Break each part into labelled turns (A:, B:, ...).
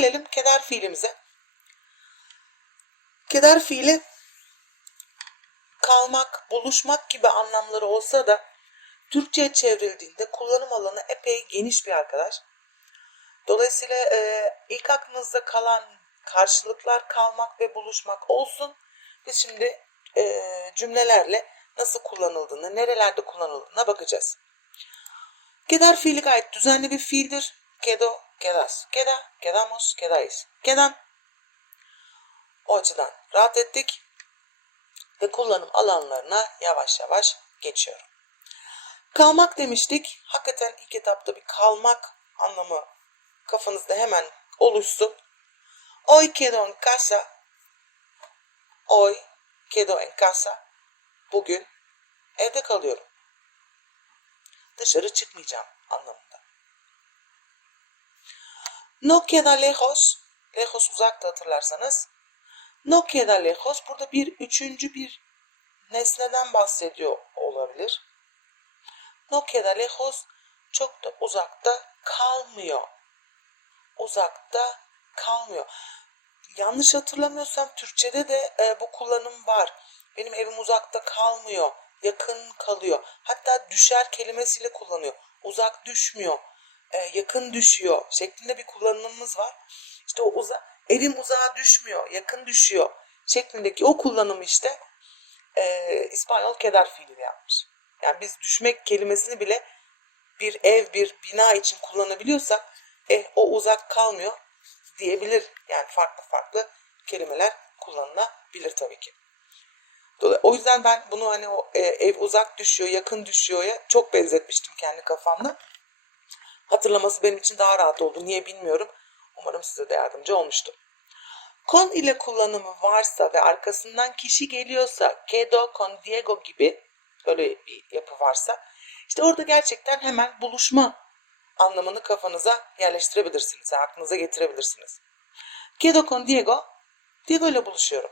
A: gelelim keder fiilimize. Keder fiili kalmak, buluşmak gibi anlamları olsa da Türkçe'ye çevrildiğinde kullanım alanı epey geniş bir arkadaş. Dolayısıyla e, ilk aklınızda kalan karşılıklar kalmak ve buluşmak olsun. Biz şimdi e, cümlelerle nasıl kullanıldığını, nerelerde kullanıldığına bakacağız. Quedar fiili gayet düzenli bir fiildir. Quedo, quedas. Queda, quedamos, quedáis. Quedan. O açıdan rahat ettik. Ve kullanım alanlarına yavaş yavaş geçiyorum. Kalmak demiştik. Hakikaten ilk etapta bir kalmak anlamı kafanızda hemen oluşsun. Hoy quedo en casa. Hoy quedo en casa. Bugün evde kalıyorum. Dışarı çıkmayacağım anlamında. No queda lejos. Lejos uzakta hatırlarsanız. No queda lejos. Burada bir üçüncü bir nesneden bahsediyor olabilir. No queda lejos çok da uzakta kalmıyor. Uzakta kalmıyor. Yanlış hatırlamıyorsam Türkçe'de de e, bu kullanım var. Benim evim uzakta kalmıyor, yakın kalıyor. Hatta düşer kelimesiyle kullanıyor. Uzak düşmüyor, e, yakın düşüyor şeklinde bir kullanımımız var. İşte o uza evim uzağa düşmüyor, yakın düşüyor şeklindeki o kullanımı işte e, İspanyol keder fiili yapmış. Yani biz düşmek kelimesini bile bir ev, bir bina için kullanabiliyorsak eh o uzak kalmıyor diyebilir. Yani farklı farklı kelimeler kullanılabilir tabii ki. O yüzden ben bunu hani o e, ev uzak düşüyor, yakın düşüyor ya çok benzetmiştim kendi kafamda. Hatırlaması benim için daha rahat oldu. Niye bilmiyorum. Umarım size de yardımcı olmuştur. Con ile kullanımı varsa ve arkasından kişi geliyorsa, quedo con Diego gibi böyle bir yapı varsa işte orada gerçekten hemen buluşma anlamını kafanıza yerleştirebilirsiniz. Aklınıza getirebilirsiniz. Quedo con Diego, Diego ile buluşuyorum.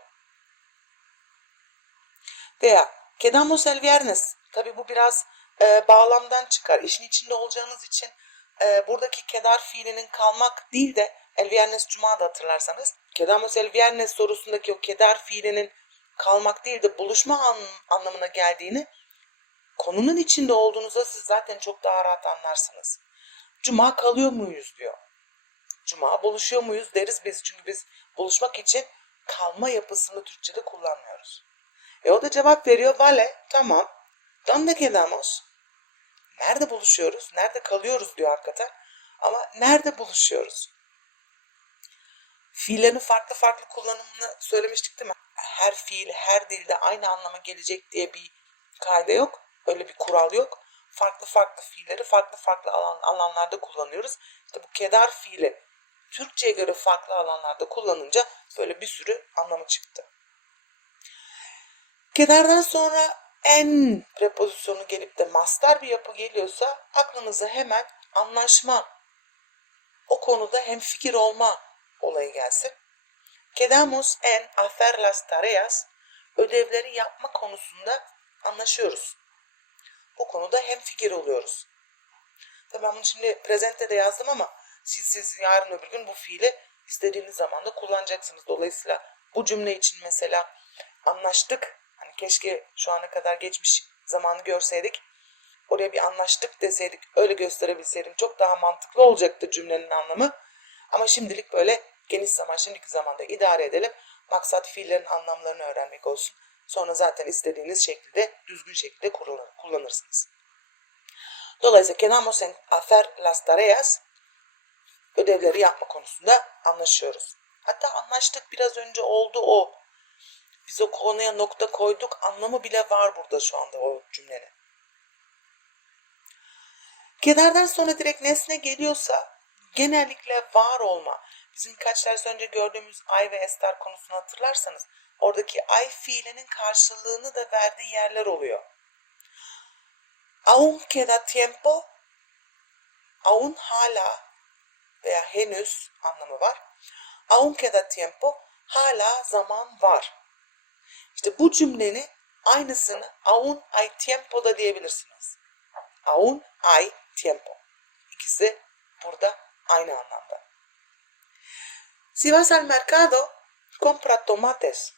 A: Veya quedamos el viernes. Tabi bu biraz e, bağlamdan çıkar. İşin içinde olacağınız için e, buradaki kedar fiilinin kalmak değil de el viernes cuma hatırlarsanız quedamos el viernes sorusundaki o kedar fiilinin kalmak değil de buluşma an, anlamına geldiğini konunun içinde olduğunuzda siz zaten çok daha rahat anlarsınız. Cuma kalıyor muyuz diyor. Cuma buluşuyor muyuz deriz biz çünkü biz buluşmak için kalma yapısını Türkçe'de kullanmıyoruz. E o da cevap veriyor. Vale, tamam. ¿Dónde quedamos? Nerede buluşuyoruz? Nerede kalıyoruz diyor hakikaten. Ama nerede buluşuyoruz? Fiillerin farklı farklı kullanımını söylemiştik değil mi? Her fiil, her dilde aynı anlama gelecek diye bir kaide yok. Öyle bir kural yok. Farklı farklı fiilleri farklı farklı alan, alanlarda kullanıyoruz. İşte bu kedar fiili Türkçe'ye göre farklı alanlarda kullanınca böyle bir sürü anlamı çıktı. Kederden sonra en prepozisyonu gelip de master bir yapı geliyorsa aklınıza hemen anlaşma, o konuda hem fikir olma olayı gelsin. Quedamos en hacer las tareas, ödevleri yapma konusunda anlaşıyoruz. Bu konuda hem fikir oluyoruz. Tabii ben bunu şimdi prezente de yazdım ama siz, siz yarın öbür gün bu fiili istediğiniz zaman da kullanacaksınız. Dolayısıyla bu cümle için mesela anlaştık keşke şu ana kadar geçmiş zamanı görseydik. Oraya bir anlaştık deseydik, öyle gösterebilseydim çok daha mantıklı olacaktı cümlenin anlamı. Ama şimdilik böyle geniş zaman, şimdiki zamanda idare edelim. Maksat fiillerin anlamlarını öğrenmek olsun. Sonra zaten istediğiniz şekilde, düzgün şekilde kullanırsınız. Dolayısıyla quedamos en hacer las tareas ödevleri yapma konusunda anlaşıyoruz. Hatta anlaştık biraz önce oldu o biz o konuya nokta koyduk anlamı bile var burada şu anda o cümlenin. Kederden sonra direkt nesne geliyorsa genellikle var olma. Bizim birkaç ders önce gördüğümüz ay ve ester konusunu hatırlarsanız oradaki ay fiilinin karşılığını da verdiği yerler oluyor. Aun queda tiempo aun hala veya henüz anlamı var. Aun queda tiempo hala zaman var. İşte bu cümlenin aynısını aun hay tiempo da diyebilirsiniz. Aun hay tiempo. İkisi burada aynı anlamda. Si vas al mercado, compra tomates.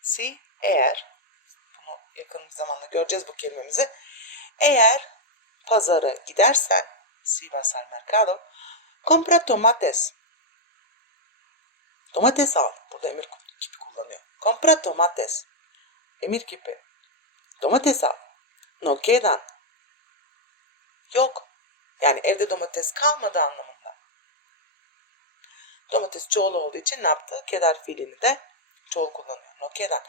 A: Si eğer, bunu yakın bir zamanda göreceğiz bu kelimemizi. Eğer pazara gidersen, si vas al mercado, compra tomates. Domates al. Burada emir. Compra tomates. Emir kipi. Domates al. No quedan. Yok. Yani evde domates kalmadı anlamında. Domates çoğul olduğu için ne yaptı? Kedar fiilini de çoğul kullanıyor. No quedan.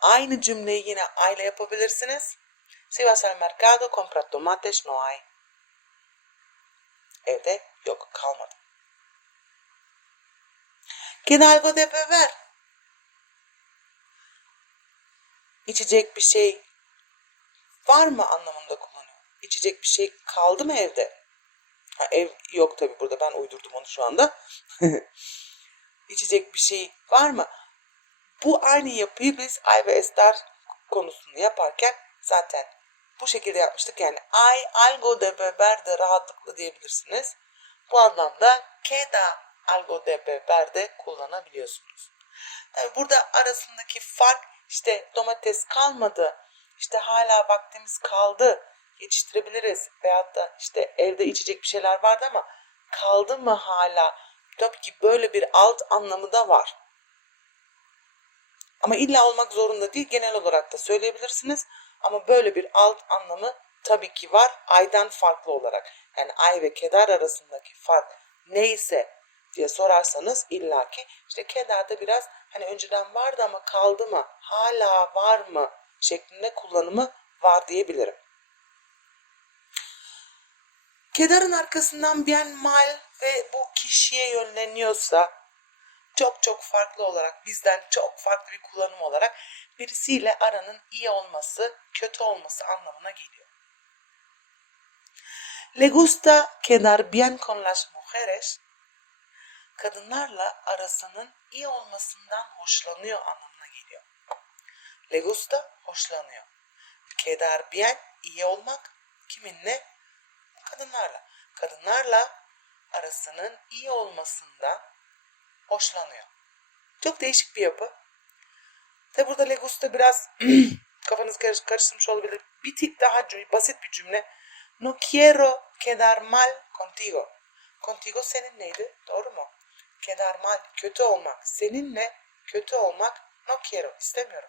A: Aynı cümleyi yine ile yapabilirsiniz. Si vas al mercado, compra tomates, no hay. Evde yok, kalmadı. Queda algo de beber. İçecek bir şey var mı anlamında kullanıyor. İçecek bir şey kaldı mı evde? Ha, ev yok tabi burada ben uydurdum onu şu anda. İçecek bir şey var mı? Bu aynı yapıyı biz I ve Estar konusunu yaparken zaten bu şekilde yapmıştık. Yani I algo de beber de rahatlıkla diyebilirsiniz. Bu anlamda queda algo de beber de kullanabiliyorsunuz. Tabi burada arasındaki fark işte domates kalmadı, işte hala vaktimiz kaldı, yetiştirebiliriz. Veyahut da işte evde içecek bir şeyler vardı ama kaldı mı hala? Tabii ki böyle bir alt anlamı da var. Ama illa olmak zorunda değil, genel olarak da söyleyebilirsiniz. Ama böyle bir alt anlamı tabii ki var, aydan farklı olarak. Yani ay ve keder arasındaki fark neyse diye sorarsanız illaki işte kederde biraz hani önceden vardı ama kaldı mı, hala var mı şeklinde kullanımı var diyebilirim. Kedarın arkasından bien mal ve bu kişiye yönleniyorsa çok çok farklı olarak bizden çok farklı bir kullanım olarak birisiyle aranın iyi olması, kötü olması anlamına geliyor. Le gusta quedar bien con las mujeres kadınlarla arasının iyi olmasından hoşlanıyor anlamına geliyor. Le gusta hoşlanıyor. Quedar bien iyi olmak kiminle? Kadınlarla. Kadınlarla arasının iyi olmasından hoşlanıyor. Çok değişik bir yapı. Tabi burada Le gusta biraz kafanız karış, karıştırmış olabilir. Bir tık daha basit bir cümle. No quiero quedar mal contigo. Contigo senin neydi? Doğru mu? Quedar mal, kötü olmak. Seninle kötü olmak no quiero, istemiyorum.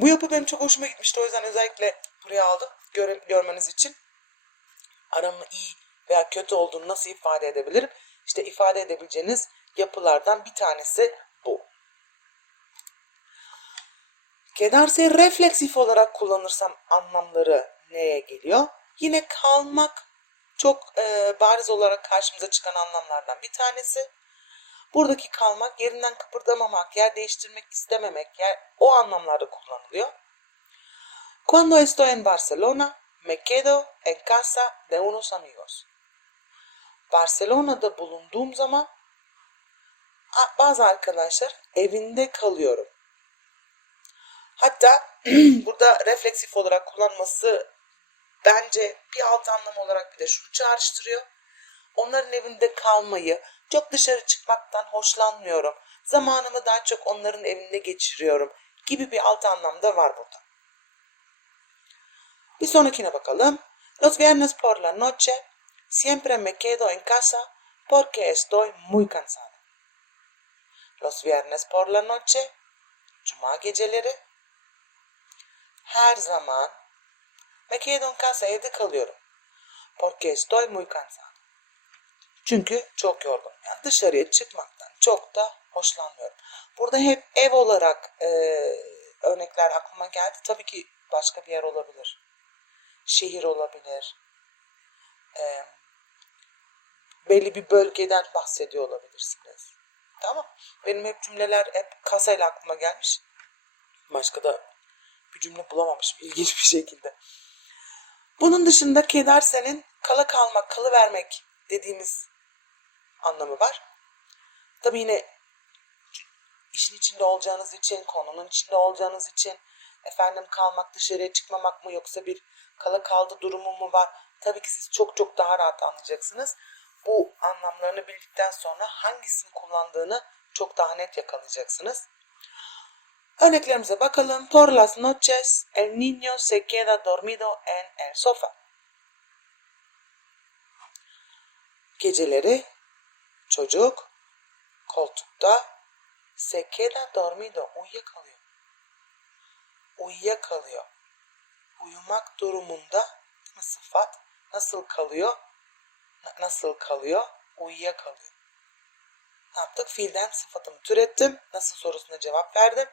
A: Bu yapı benim çok hoşuma gitmişti. O yüzden özellikle buraya aldım. Göre, görmeniz için. Aramın iyi veya kötü olduğunu nasıl ifade edebilirim? İşte ifade edebileceğiniz yapılardan bir tanesi bu. Kedarse refleksif olarak kullanırsam anlamları neye geliyor? Yine kalmak çok e, bariz olarak karşımıza çıkan anlamlardan bir tanesi. Buradaki kalmak, yerinden kıpırdamamak, yer değiştirmek istememek, yer, o anlamlarda kullanılıyor. Cuando estoy en Barcelona, me quedo en casa de unos amigos. Barcelona'da bulunduğum zaman bazı arkadaşlar evinde kalıyorum. Hatta burada refleksif olarak kullanması bence bir alt anlam olarak bir de şunu çağrıştırıyor. Onların evinde kalmayı, çok dışarı çıkmaktan hoşlanmıyorum. Zamanımı daha çok onların evinde geçiriyorum gibi bir alt anlam da var burada. Bir sonrakine bakalım. Los viernes por la noche siempre me quedo en casa porque estoy muy cansada. Los viernes por la noche, cuma geceleri her zaman me quedo en casa evde kalıyorum. Porque estoy muy cansado. Çünkü çok yorgun. Yani dışarıya çıkmaktan çok da hoşlanmıyorum. Burada hep ev olarak e, örnekler aklıma geldi. Tabii ki başka bir yer olabilir. Şehir olabilir. E, belli bir bölgeden bahsediyor olabilirsiniz. Tamam. Benim hep cümleler hep kasayla aklıma gelmiş. Başka da bir cümle bulamamışım ilginç bir şekilde. Bunun dışında kedersenin kala kalmak, kalı vermek dediğimiz anlamı var. Tabi yine işin içinde olacağınız için, konunun içinde olacağınız için efendim kalmak, dışarıya çıkmamak mı yoksa bir kala kaldı durumu mu var? Tabii ki siz çok çok daha rahat anlayacaksınız. bu anlamlarını bildikten sonra hangisini kullandığını çok daha net yakalayacaksınız. Örneklerimize bakalım. Por las noches el niño se queda dormido en el sofá. Geceleri çocuk koltukta se queda dormido uyuyakalıyor. Uyuyakalıyor. Uyumak durumunda sıfat nasıl kalıyor? Na- nasıl kalıyor? Uyuyakalıyor. Ne yaptık? Fiilden sıfatımı türettim. Nasıl sorusuna cevap verdim.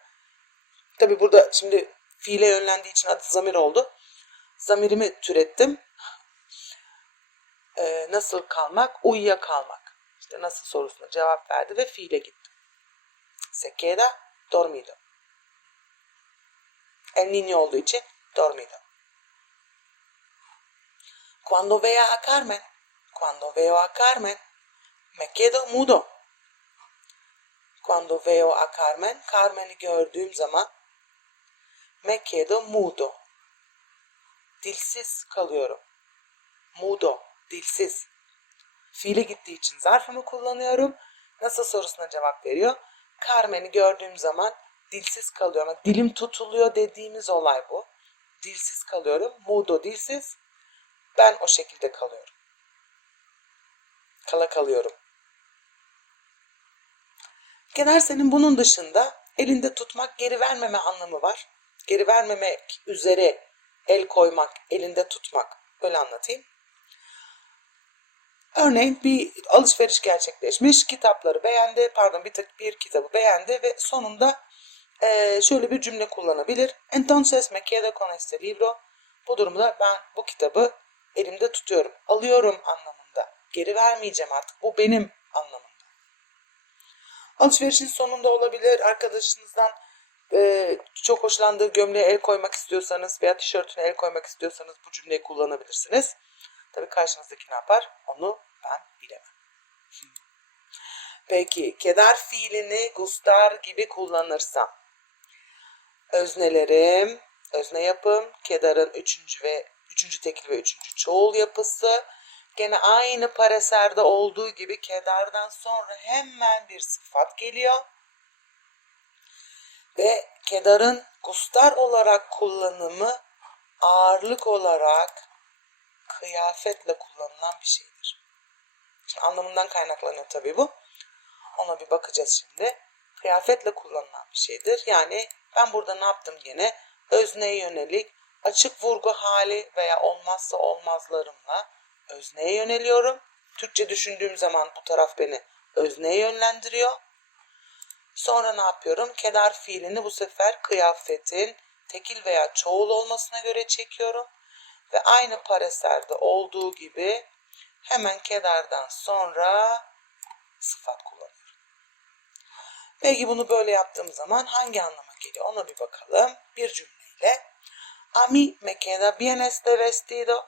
A: Tabi burada şimdi fiile yönlendiği için adı zamir oldu. Zamirimi türettim. Ee, nasıl kalmak? Uyuya kalmak. İşte nasıl sorusuna cevap verdi ve fiile gitti. Se queda dormido. El niño olduğu için dormido. Cuando vea a Carmen, cuando veo a Carmen, me quedo mudo. Cuando veo a Carmen, Carmen'i gördüğüm zaman me quedo mudo. Dilsiz kalıyorum. Mudo, dilsiz. Fiile gittiği için zarfımı kullanıyorum. Nasıl sorusuna cevap veriyor. Carmen'i gördüğüm zaman dilsiz kalıyorum. Dilim tutuluyor dediğimiz olay bu. Dilsiz kalıyorum. Mudo dilsiz. Ben o şekilde kalıyorum. Kala kalıyorum. Genersenin bunun dışında elinde tutmak, geri vermeme anlamı var. Geri vermemek üzere el koymak, elinde tutmak. Böyle anlatayım. Örneğin bir alışveriş gerçekleşmiş, kitapları beğendi, pardon bir, bir kitabı beğendi ve sonunda eee, şöyle bir cümle kullanabilir. Entonces me quedo con este libro. Bu durumda ben bu kitabı elimde tutuyorum, alıyorum anlamında. Geri vermeyeceğim artık, bu benim anlamında. Alışverişin sonunda olabilir, arkadaşınızdan e, çok hoşlandığı gömleğe el koymak istiyorsanız veya tişörtüne el koymak istiyorsanız bu cümleyi kullanabilirsiniz. Tabii karşınızdaki ne yapar? Onu ben bilemem. Peki, keder fiilini gustar gibi kullanırsam. Öznelerim, özne yapım, kedarın üçüncü ve üçüncü tekil ve üçüncü çoğul yapısı. Gene aynı pareserde olduğu gibi kedardan sonra hemen bir sıfat geliyor. Ve kedarın gustar olarak kullanımı ağırlık olarak kıyafetle kullanılan bir şeydir. Şimdi anlamından kaynaklanıyor tabii bu. Ona bir bakacağız şimdi. Kıyafetle kullanılan bir şeydir. Yani ben burada ne yaptım gene? Özneye yönelik açık vurgu hali veya olmazsa olmazlarımla özneye yöneliyorum. Türkçe düşündüğüm zaman bu taraf beni özneye yönlendiriyor. Sonra ne yapıyorum? Kedar fiilini bu sefer kıyafetin tekil veya çoğul olmasına göre çekiyorum. Ve aynı pareserde olduğu gibi hemen kedardan sonra sıfat kullanıyorum. Peki bunu böyle yaptığım zaman hangi anlama geliyor ona bir bakalım. Bir cümleyle. A mí me queda bien este vestido.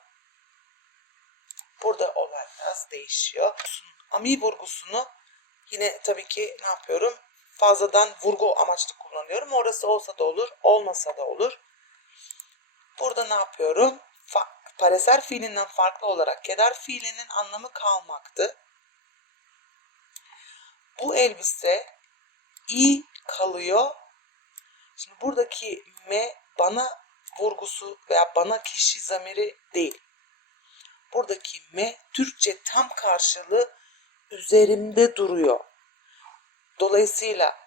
A: Burada olay biraz değişiyor. A mí vurgusunu yine tabii ki ne yapıyorum? Fazladan vurgu amaçlı kullanıyorum. Orası olsa da olur, olmasa da olur. Burada ne yapıyorum? Fa pareser fiilinden farklı olarak kedar fiilinin anlamı kalmaktı. Bu elbise iyi kalıyor. Şimdi buradaki me bana vurgusu veya bana kişi zamiri değil. Buradaki me Türkçe tam karşılığı üzerimde duruyor. Dolayısıyla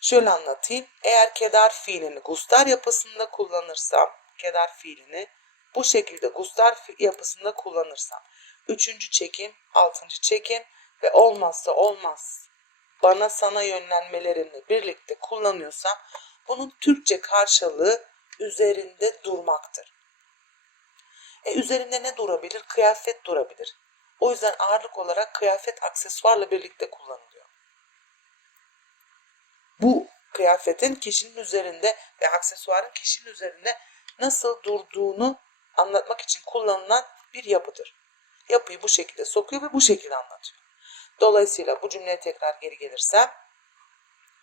A: şöyle anlatayım. Eğer kedar fiilini gustar yapısında kullanırsam, kedar fiilini bu şekilde gustar yapısında kullanırsam, üçüncü çekim, altıncı çekim ve olmazsa olmaz bana sana yönlenmelerini birlikte kullanıyorsam bunun Türkçe karşılığı üzerinde durmaktır. E üzerinde ne durabilir? Kıyafet durabilir. O yüzden ağırlık olarak kıyafet aksesuarla birlikte kullanılıyor. Bu kıyafetin kişinin üzerinde ve aksesuarın kişinin üzerinde nasıl durduğunu anlatmak için kullanılan bir yapıdır. Yapıyı bu şekilde sokuyor ve bu şekilde anlatıyor. Dolayısıyla bu cümleye tekrar geri gelirsem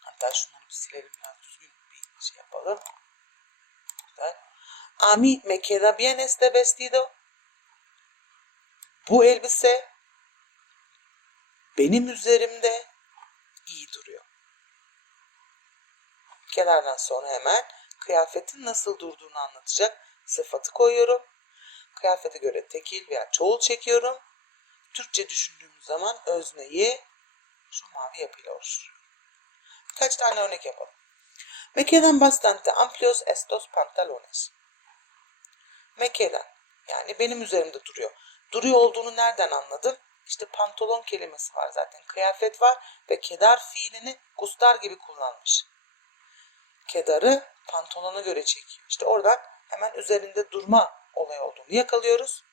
A: hatta şunları bir silelim biraz düzgün bir şey yapalım. Güzel. A mí me queda bien este vestido. Bu elbise benim üzerimde iyi duruyor. Kenardan sonra hemen kıyafetin nasıl durduğunu anlatacak sıfatı koyuyorum. Kıyafete göre tekil veya çoğul çekiyorum. Türkçe düşündüğümüz zaman özneyi şu mavi yapıyla oluşturuyorum. Birkaç tane örnek yapalım. Me quedan bastante amplios estos pantalones. Me quedan yani benim üzerimde duruyor. Duruyor olduğunu nereden anladım? İşte pantolon kelimesi var zaten. Kıyafet var ve kedar fiilini gustar gibi kullanmış. Kedarı pantolona göre çekiyor. İşte oradan hemen üzerinde durma olayı olduğunu yakalıyoruz.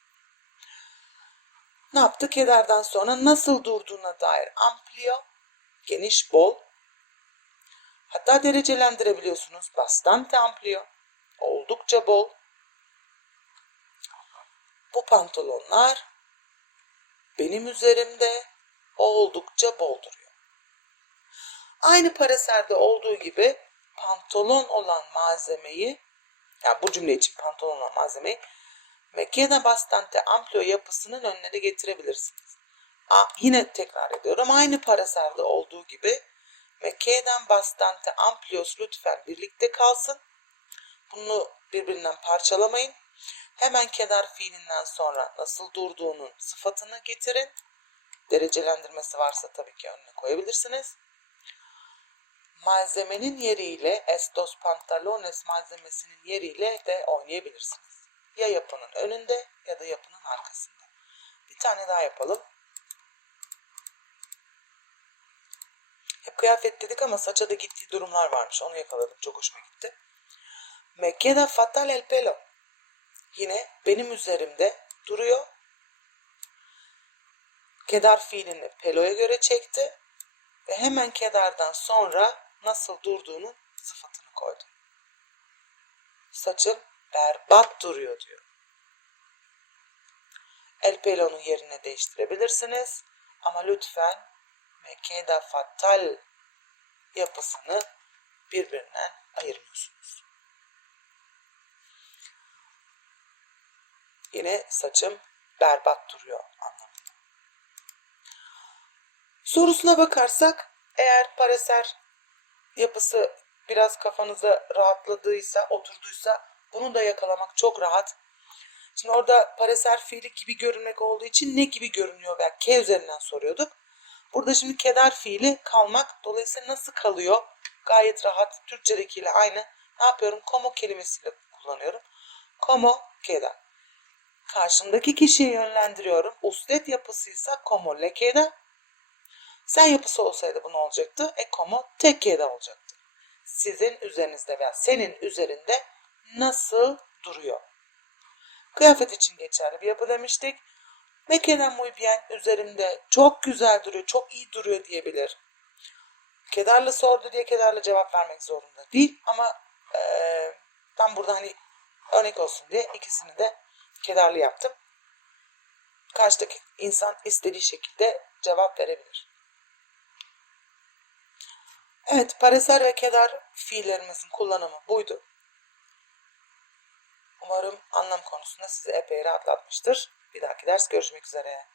A: Ne yaptı? Kedardan sonra nasıl durduğuna dair amplio, geniş, bol. Hatta derecelendirebiliyorsunuz. Bastante amplio, oldukça bol. Bu pantolonlar benim üzerimde oldukça bol duruyor. Aynı paraserde olduğu gibi pantolon olan malzemeyi, yani bu cümle için pantolon olan malzemeyi me queda bastante amplio yapısının önüne de getirebilirsiniz. A, yine tekrar ediyorum. Aynı paraserde olduğu gibi me quedan bastante amplios lütfen birlikte kalsın. Bunu birbirinden parçalamayın. Hemen kedar fiilinden sonra nasıl durduğunun sıfatını getirin. Derecelendirmesi varsa tabii ki önüne koyabilirsiniz. Malzemenin yeriyle estos pantalones malzemesinin yeriyle de oynayabilirsiniz. Ya yapının önünde ya da yapının arkasında. Bir tane daha yapalım. Hep kıyafet dedik ama saça da gittiği durumlar varmış. Onu yakaladım. Çok hoşuma gitti. Me queda fatal el pelo. Yine benim üzerimde duruyor. Kedar fiilini peloya göre çekti. Ve hemen kedardan sonra nasıl durduğunun sıfatını koydu. Saçım berbat duruyor diyor. El pelo'nun yerine değiştirebilirsiniz. Ama lütfen mekeda fatal yapısını birbirinden ayırmıyorsunuz. Yine saçım berbat duruyor anlamında. Sorusuna bakarsak eğer pareser yapısı biraz kafanıza rahatladıysa, oturduysa bunu da yakalamak çok rahat. Şimdi orada pareser fiili gibi görünmek olduğu için ne gibi görünüyor veya K üzerinden soruyorduk. Burada şimdi kedar fiili kalmak. Dolayısıyla nasıl kalıyor? Gayet rahat. Türkçedekiyle aynı. Ne yapıyorum? Como kelimesiyle kullanıyorum. Como queda. Karşımdaki kişiyi yönlendiriyorum. Usted yapısıysa como le queda. Sen yapısı olsaydı bu ne olacaktı? E como te queda olacaktı. Sizin üzerinizde veya senin üzerinde nasıl duruyor? Kıyafet için geçerli bir yapı demiştik. Me queda muy bien üzerimde çok güzel duruyor, çok iyi duruyor diyebilir. Kedarlı sordu diye kedarlı cevap vermek zorunda değil ama e, ben burada hani örnek olsun diye ikisini de kedarlı yaptım. Karşıdaki insan istediği şekilde cevap verebilir. Evet, pareser ve kedar fiillerimizin kullanımı buydu. Umarım anlam konusunda sizi epey rahatlatmıştır. Bir dahaki ders görüşmek üzere.